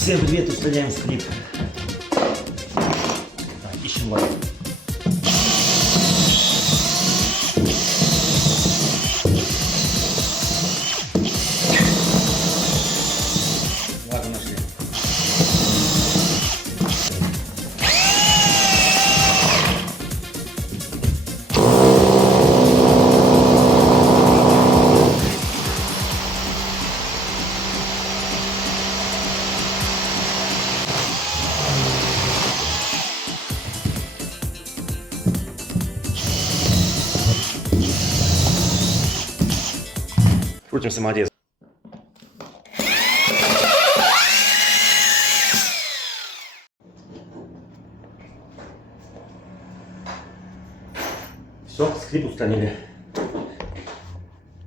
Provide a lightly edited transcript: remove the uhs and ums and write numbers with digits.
Всем привет, устраняем скрип. Так, ищем лайк. Ладно, нашли. Крутим самодез. Все, скрип устранили.